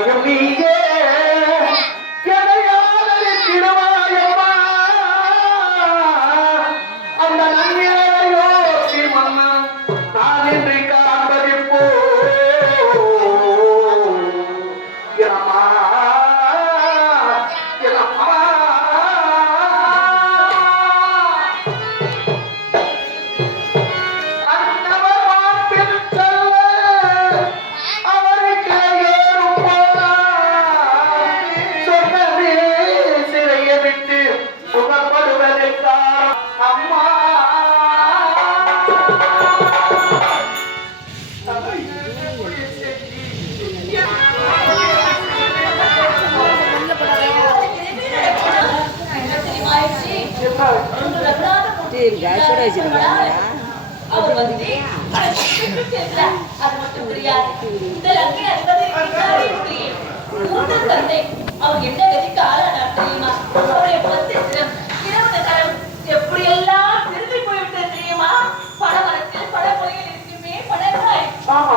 தாயும் நீயே எதையாவது திருவாயம்மா அந்த நன்மையோ மன்னா நான் இன்றி காண்பது போ எனமா எனமா அவர் என்ன கதிக்கு ஆளானார் தெரியுமா? அவருடைய பத்திரம் எப்படி எல்லாம் திரும்பி போய்விட்டது தெரியுமா? பழமரத்தில் பழமொழியில் இருக்குமே பழங்காய்,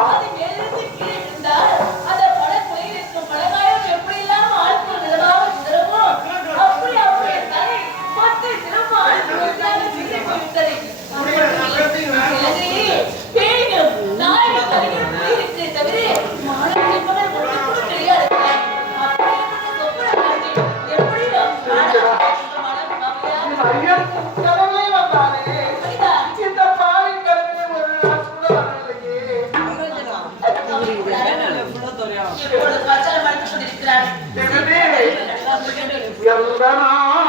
அது மேலிருந்து கீழே இருந்தால் அந்த பழமொழியில் இருக்கும் பழங்காயம் எப்படி எல்லாம் ஆழ்ப்பு நிலவாக சிதறமோ அப்படி அப்படியே தானே பத்திரம் ஆழ்ப்பு திரும்பி போய்விட்டது. பேய்களும் நாய்கள் கவிஞரும் போயிருக்கே தவிர மாணவ என்பவர் ஒன்று கூட தெரியாது. எல்லா